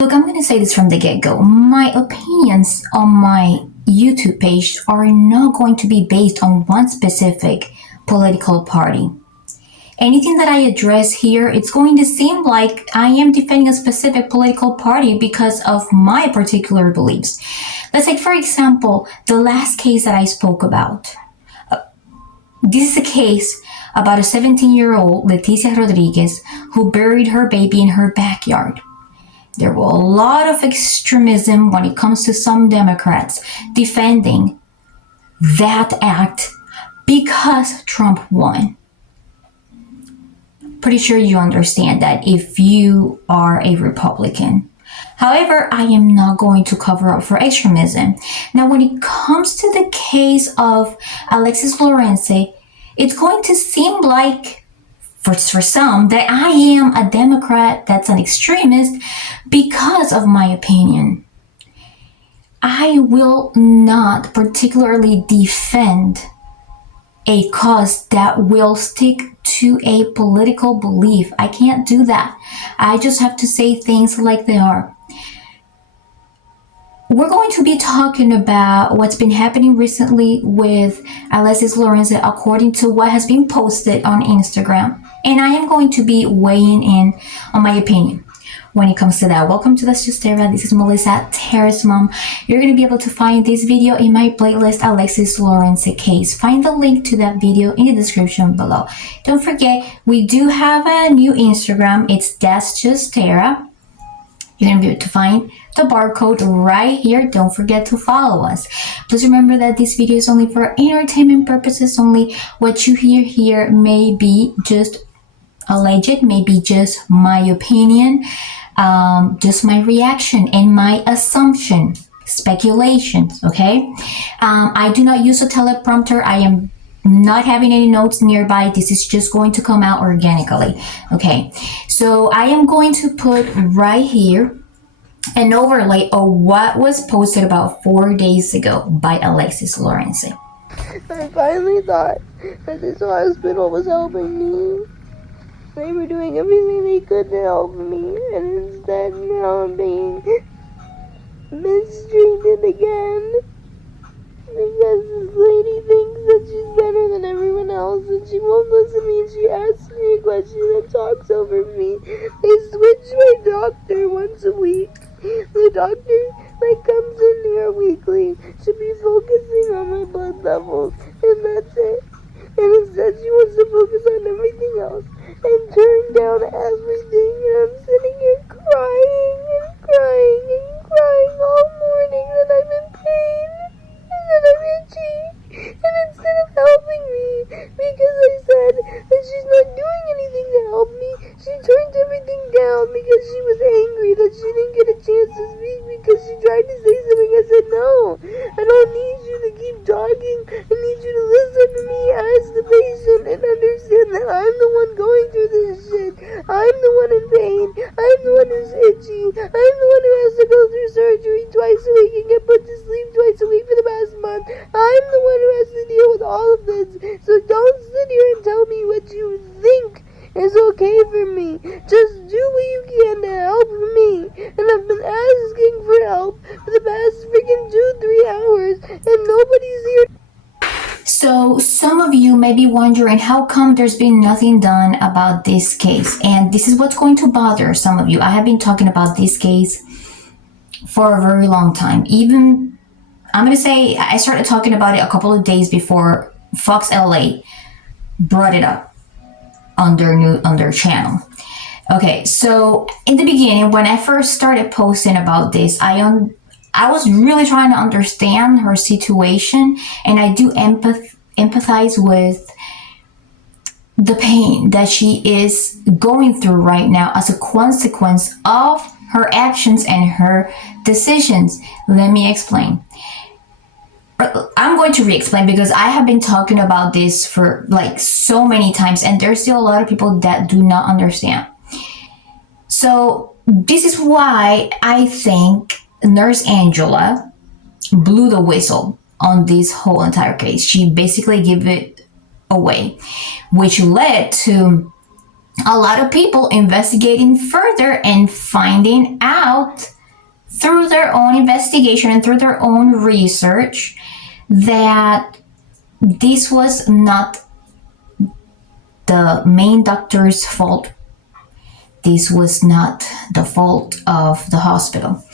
Look, I'm going to say this from the get-go. My opinions on my YouTube page are not going to be based on one specific political party. Anything that I address here, it's going to seem like I am defending a specific political party because of my particular beliefs. Let's take, for example, the last case that I spoke about. This is a case about a 17-year-old Leticia Rodriguez who buried her baby in her backyard. There were a lot of extremism when it comes to some Democrats defending that act because Trump won. Pretty sure you understand that if you are a Republican. However, I am not going to cover up for extremism. Now, when it comes to the case of Alexis Lorenze, it's going to seem like, for some, that I am a Democrat that's an extremist because of my opinion. I will not particularly defend a cause that will stick to a political belief. I can't do that. I just have to say things like they are. We're going to be talking about what's been happening recently with Alexis Lorenze according to what has been posted on Instagram. And I am going to be weighing in on my opinion when it comes to that. Welcome to That's Just Tara. This is Melissa, Tara's mom. You're going to be able to find this video in my playlist, Alexis Lorenze case. Find the link to that video in the description below. Don't forget, we do have a new Instagram. It's That's Just Tara. You're going to be able to find the barcode right here. Don't forget to follow us. Please remember that this video is only for entertainment purposes only. What you hear here may be just alleged, may be just my opinion, just my reaction and my assumption, speculations, okay? I do not use a teleprompter. I am not having any notes nearby. This is just going to come out organically, okay? So I am going to put right here an overlay of what was posted about 4 days ago by Alexis Lorenze. I finally thought that this hospital was helping me. They were doing everything they could to help me, and instead now I'm being mistreated again. Because this lady thinks that she's better than everyone else, and she won't listen to me, and she asks me a question and talks over me. They switch my doctor once a week. The doctor comes in here weekly. Should be focusing on my blood levels, and that's it. And instead she wants to focus on everything else and turn down everything, and I'm sitting here crying and crying and crying all morning that I'm in pain and that I'm itchy. And instead of helping me, because I said that she's not doing anything to help me, she turned everything down because she was angry that she didn't get a chance to speak because she tried to say something. I said, no, I don't need you to keep talking. I need you to listen to me as the patient and understand that I'm the one going through this shit. I'm the one in pain. I'm the one who's itchy. I'm the one who has to go through surgery twice a week and get put to sleep twice a week for the past month. I'm the one who has to deal with all of this. So don't sit here and tell me what you think is okay for me. Just do what you can to help me. And I've been asking for help for the past freaking 2-3 hours, and nobody's here. So some of you may be wondering how come there's been nothing done about this case. And this is what's going to bother some of you. I have been talking about this case for a very long time. Even, I'm going to say, I started talking about it a couple of days before Fox LA brought it up on their channel. Okay, so in the beginning, when I first started posting about this, I was really trying to understand her situation, and I do empathize with the pain that she is going through right now as a consequence of her actions and her decisions. Let me explain. I'm going to re-explain because I have been talking about this for so many times, and there's still a lot of people that do not understand. So this is why I think Nurse Angela blew the whistle on this whole entire case. She basically gave it away, which led to a lot of people investigating further and finding out through their own investigation and through their own research that this was not the main doctor's fault. This was not the fault of the hospital.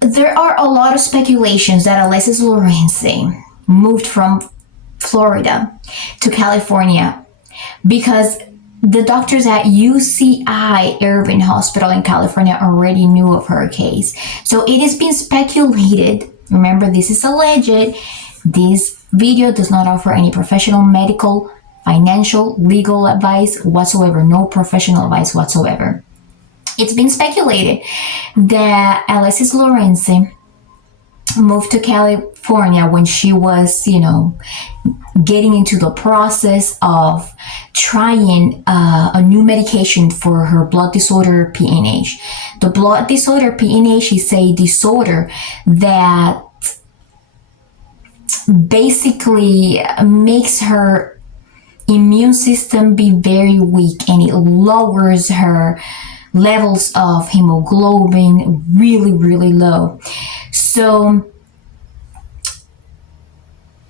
There are a lot of speculations that Alexis Lorenze moved from Florida to California because the doctors at UCI Irvine Hospital in California already knew of her case. So it has been speculated. Remember, this is alleged. This video does not offer any professional, medical, financial, legal advice whatsoever. No professional advice whatsoever. It's been speculated that Alexis Lorenze moved to California when she was, getting into the process of trying a new medication for her blood disorder PNH. The blood disorder PNH is a disorder that basically makes her immune system be very weak, and it lowers her levels of hemoglobin really, really low. So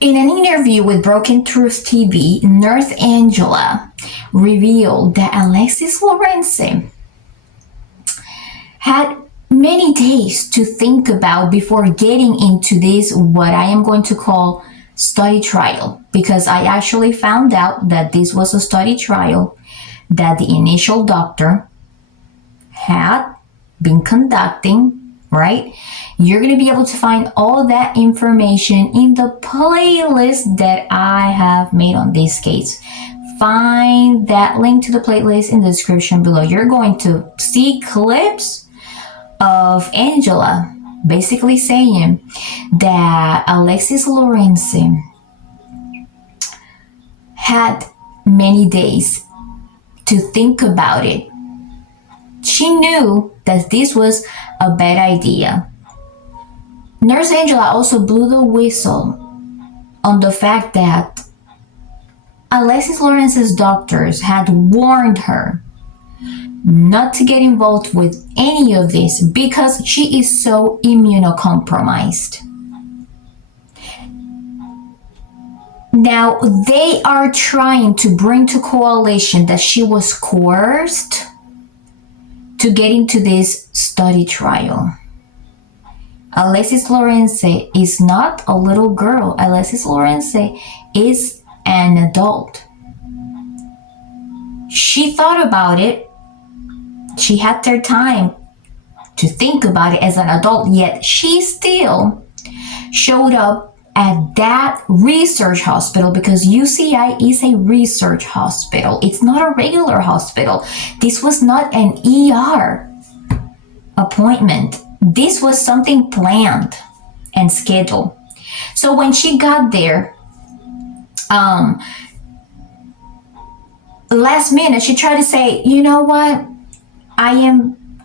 in an interview with Broken Truth TV, Nurse Angela revealed that Alexis Lorenze had many days to think about before getting into this, what I am going to call study trial, because I actually found out that this was a study trial that the initial doctor had been conducting, right? You're going to be able to find all that information in the playlist that I have made on this case. Find that link to the playlist in the description below. You're going to see clips of Angela basically saying that Alexis Lorenze had many days to think about it. She knew that this was a bad idea. Nurse Angela also blew the whistle on the fact that Alexis Lorenze's doctors had warned her not to get involved with any of this because she is so immunocompromised. Now, they are trying to bring to coalition that she was coerced to get into this study trial. Alexis Lorenze is not a little girl. Alexis Lorenze is an adult. She thought about it. She had their time to think about it as an adult, yet she still showed up at that research hospital because UCI is a research hospital. It's not a regular hospital. This was not an ER appointment. This was something planned and scheduled. So when she got there, last minute, she tried to say, you know what? I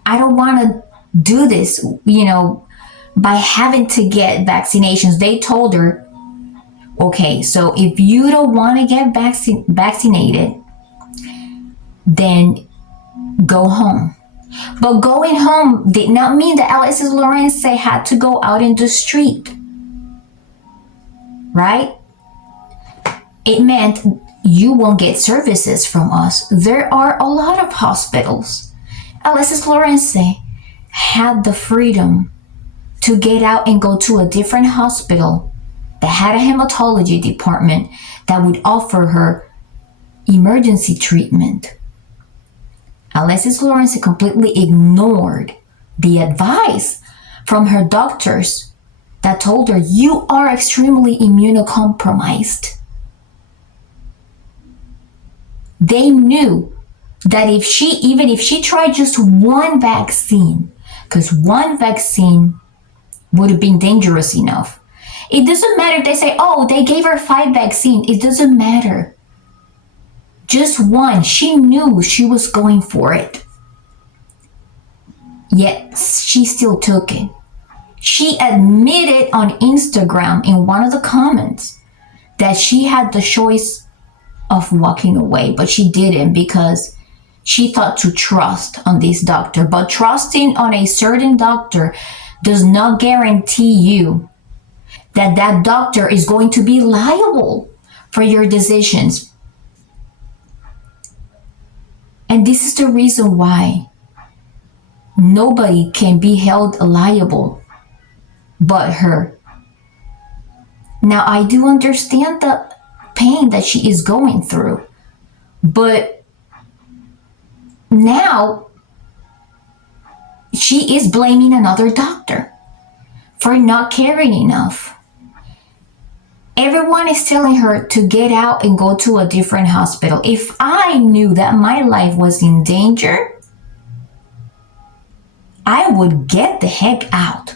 don't want to do this, by having to get vaccinations. They told her, okay, so if you don't want to get vaccinated, then go home. But going home did not mean that Alexis Lorenze had to go out in the street, right? It meant you won't get services from us. There are a lot of hospitals. Alexis Lorenze had the freedom to get out and go to a different hospital that had a hematology department that would offer her emergency treatment. Alexis Lorenze completely ignored the advice from her doctors that told her, you are extremely immunocompromised. They knew that even if she tried just one vaccine, because one vaccine would have been dangerous enough. It doesn't matter if they say, oh, they gave her 5 vaccines. It doesn't matter. Just one. She knew she was going for it. Yet she still took it. She admitted on Instagram in one of the comments that she had the choice of walking away, but she didn't because she thought to trust on this doctor. But trusting on a certain doctor does not guarantee you that that doctor is going to be liable for your decisions. And this is the reason why nobody can be held liable but her. Now, I do understand the pain that she is going through, but now she is blaming another doctor for not caring enough. Everyone is telling her to get out and go to a different hospital. If I knew that my life was in danger, I would get the heck out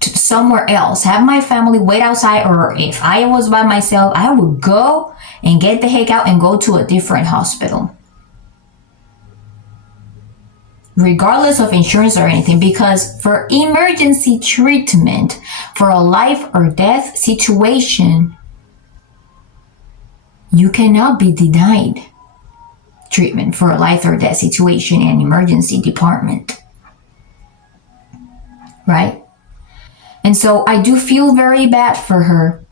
to somewhere else, have my family wait outside, or if I was by myself, I would go and get the heck out and go to a different hospital. Regardless of insurance or anything, because for emergency treatment, for a life or death situation, you cannot be denied treatment for a life or death situation in an emergency department. Right? And so I do feel very bad for her,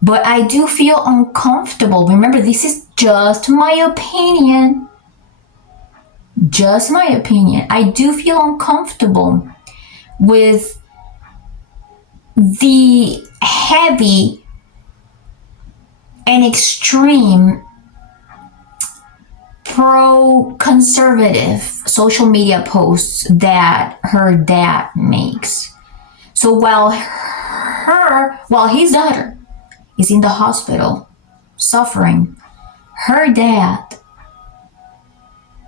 but I do feel uncomfortable. Remember, this is just my opinion. Just my opinion. I do feel uncomfortable with the heavy and extreme pro-conservative social media posts that her dad makes. So while his daughter is in the hospital suffering, her dad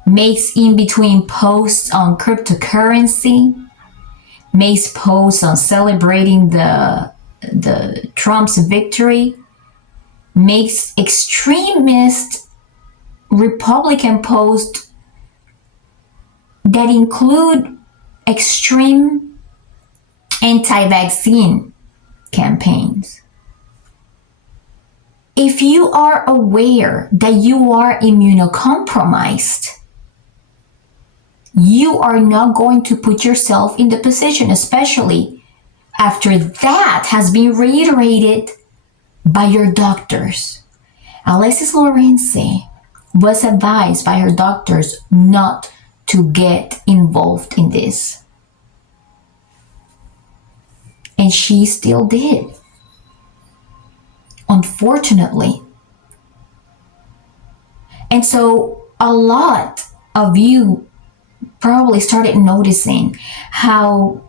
makes in between posts on cryptocurrency, makes posts on celebrating the Trump's victory, makes extremist Republican posts that include extreme anti-vaccine campaigns. If you are aware that you are immunocompromised, you are not going to put yourself in the position, especially after that has been reiterated by your doctors. Alexis Lorenze was advised by her doctors not to get involved in this. And she still did. Unfortunately. And so a lot of you probably started noticing how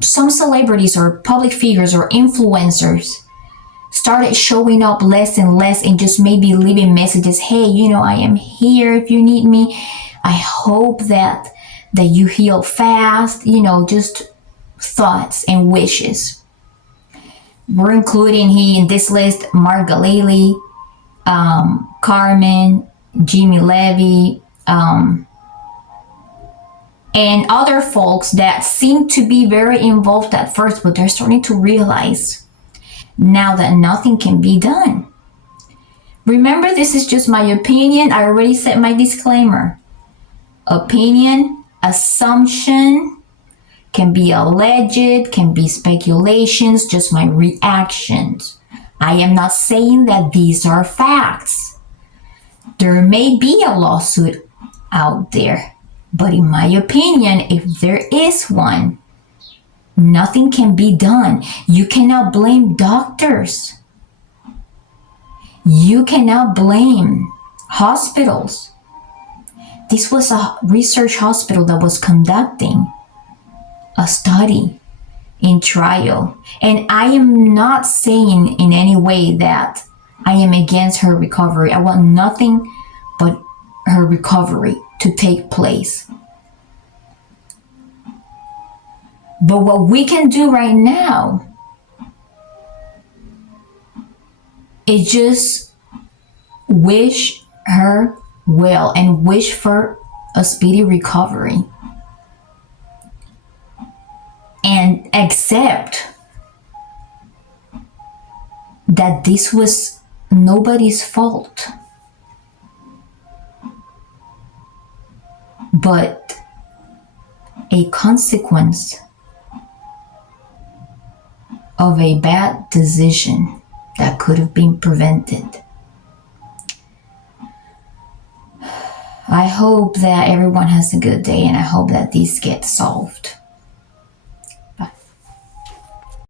some celebrities or public figures or influencers started showing up less and less and just maybe leaving messages. Hey, I am here if you need me. I hope that you heal fast. Just thoughts and wishes. We're including here in this list Margalele, Carmen, Jimmy Levy, and other folks that seem to be very involved at first, but they're starting to realize now that nothing can be done. Remember, this is just my opinion. I already said my disclaimer. Opinion, assumption, can be alleged, can be speculations, just my reactions. I am not saying that these are facts. There may be a lawsuit out there, but in my opinion, if there is one, nothing can be done. You cannot blame doctors. You cannot blame hospitals. This was a research hospital that was conducting a study in trial. And I am not saying in any way that I am against her recovery. I want nothing but her recovery to take place. But what we can do right now is just wish her well and wish for a speedy recovery. And accept that this was nobody's fault, but a consequence of a bad decision that could have been prevented. I hope that everyone has a good day, and I hope that these get solved.